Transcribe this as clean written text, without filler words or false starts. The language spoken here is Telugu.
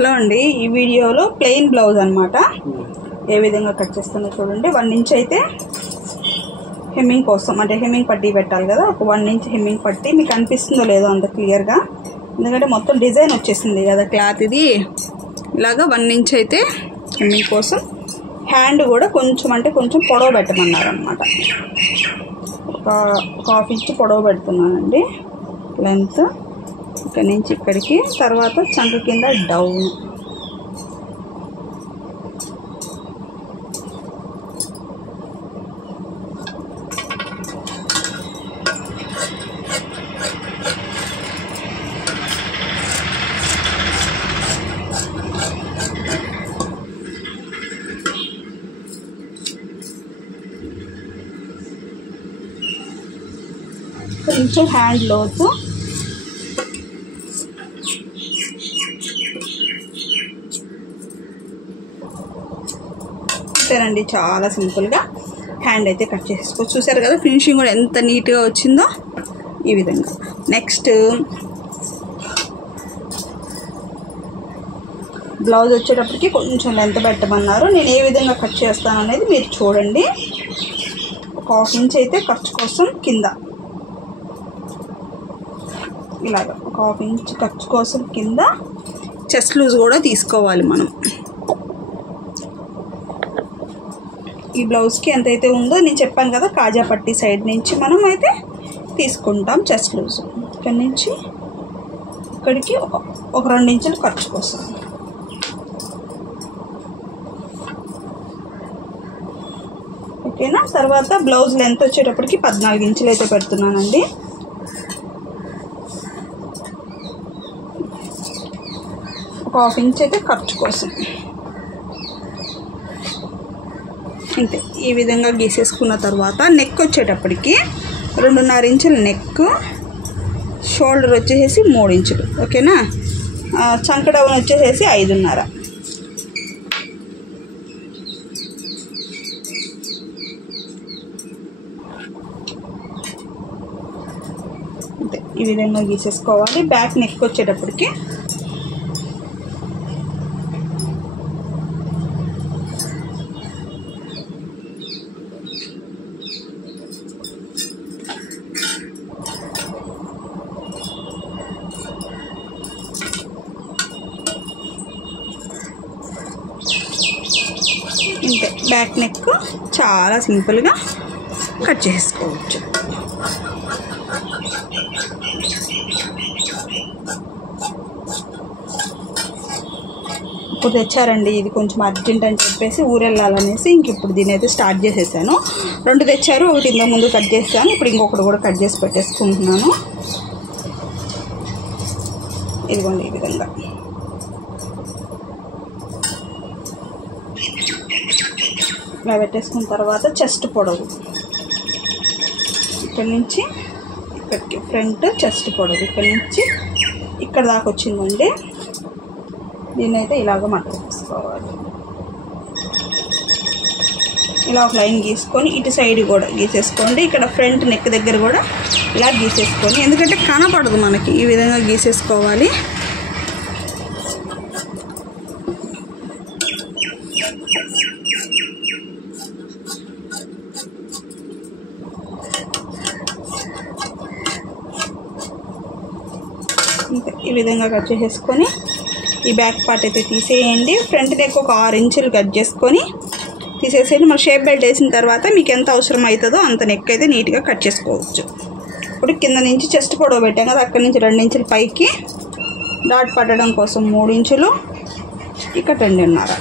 హలో అండి, ఈ వీడియోలో ప్లెయిన్ బ్లౌజ్ అనమాట. ఏ విధంగా కట్ చేస్తానో చూడండి. 1 ఇంచ్ అయితే హెమ్మింగ్ కోసం, అంటే హెమ్మింగ్ పట్టీ పెట్టాలి కదా, ఒక 1 ఇంచ్ హెమ్మింగ్ పట్టీ. మీకు అనిపిస్తుందో లేదో అంత క్లియర్గా, ఎందుకంటే మొత్తం డిజైన్ వచ్చేసింది కదా క్లాత్. ఇది ఇలాగా 1 ఇంచ్ అయితే హెమ్మింగ్ కోసం. హ్యాండ్ కూడా కొంచెం అంటే కొంచెం పొడవు పెట్టమన్నారు అనమాట. ఒక 1/2 ఇంచ్ పొడవు పెడుతున్నానండి లెంత్. ఇక్కడ నుంచి ఇక్కడికి, తర్వాత చంక కింద డౌన్. కొంచెం హ్యాండ్ లోతు. అండి, చాలా సింపుల్గా హ్యాండ్ అయితే కట్ చేసుకోవచ్చు. చూసారు కదా ఫినిషింగ్ కూడా ఎంత నీట్గా వచ్చిందో. ఈ విధంగా నెక్స్ట్ బ్లౌజ్ వచ్చేటప్పటికి కొంచెం లెంత్ పెట్టమన్నారు. నేను ఏ విధంగా కట్ చేస్తాను అనేది మీరు చూడండి. ఒక 1/2 ఇంచ్ అయితే ఖర్చు కోసం కింద, ఇలాగ ఒక 1/2 ఇంచ్ ఖర్చు కోసం కింద. చెస్ట్ లూజ్ కూడా తీసుకోవాలి మనం. ఈ బ్లౌజ్కి ఎంతైతే ఉందో నేను చెప్పాను కదా, కాజా పట్టీ సైడ్ నుంచి మనం అయితే తీసుకుంటాం చెస్ట్ లూజ్. ఇక్కడి నుంచి ఇక్కడికి ఒక 2 ఇంచులు ఖర్చు కోసం. ఓకేనా. తర్వాత బ్లౌజ్ లెంత్ వచ్చేటప్పటికి 14 ఇంచులు అయితే పెడుతున్నానండి. ఒక 1/2 ఇంచ్ అయితే ఖర్చు కోసం. అంతే. ఈ విధంగా గీసేసుకున్న తర్వాత నెక్ వచ్చేటప్పటికి 2.5 ఇంచుల నెక్, షోల్డర్ వచ్చేసి 3 ఇంచులు. ఓకేనా. చంక డౌన్ వచ్చేసి 5.5. అంతే. ఈ విధంగా గీసేసుకోవాలి. బ్యాక్ నెక్ వచ్చేటప్పటికి ఇంతే. బ్యాక్ నెక్ చాలా సింపుల్గా కట్ చేసుకోవచ్చు. ఇప్పుడు తెచ్చారండి, ఇది కొంచెం అర్జెంట్ అని చెప్పేసి ఊరెళ్ళాలనేసి ఇంక ఇప్పుడు దీని అయితే స్టార్ట్ చేసేసాను. 2 తెచ్చారు, ఒకటి ఇంతకు ముందు కట్ చేస్తాను, ఇప్పుడు ఇంకొకటి కూడా కట్ చేసి పెట్టేసుకుంటున్నాను. ఇదిగోండి ఈ విధంగా. ఇలా పెట్టేసుకున్న తర్వాత చెస్ట్ పొడవు ఇక్కడ నుంచి ఇక్కడికి, ఫ్రంట్ చెస్ట్ పొడవు ఇక్కడ నుంచి ఇక్కడ దాకా వచ్చిందండి. దీన్ని అయితే ఇలాగ మడత తీసుకోవాలి. ఇలా ఒక లైన్ గీసుకొని ఇటు సైడ్ కూడా గీసేసుకోండి. ఇక్కడ ఫ్రంట్ నెక్ దగ్గర కూడా ఇలా గీసేసుకొని, ఎందుకంటే కనపడదు మనకి, ఈ విధంగా గీసేసుకోవాలి. ఈ విధంగా కట్ చేసేసుకొని ఈ బ్యాక్ పార్ట్ అయితే తీసేయండి. ఫ్రంట్ నెక్ ఒక 6 ఇంచులు కట్ చేసుకొని తీసేసేయండి. మన షేప్ బెల్ట్ వేసిన తర్వాత మీకు ఎంత అవసరం అవుతుందో అంత నెక్ అయితే నీట్గా కట్ చేసుకోవచ్చు. ఇప్పుడు కింద నుంచి చెస్ట్ పొడవు పెట్టాం కదా, అక్కడి నుంచి 2 ఇంచులు పైకి డాట్ పట్టడం కోసం 3 ఇంచులు, ఇక్కడ 2.5.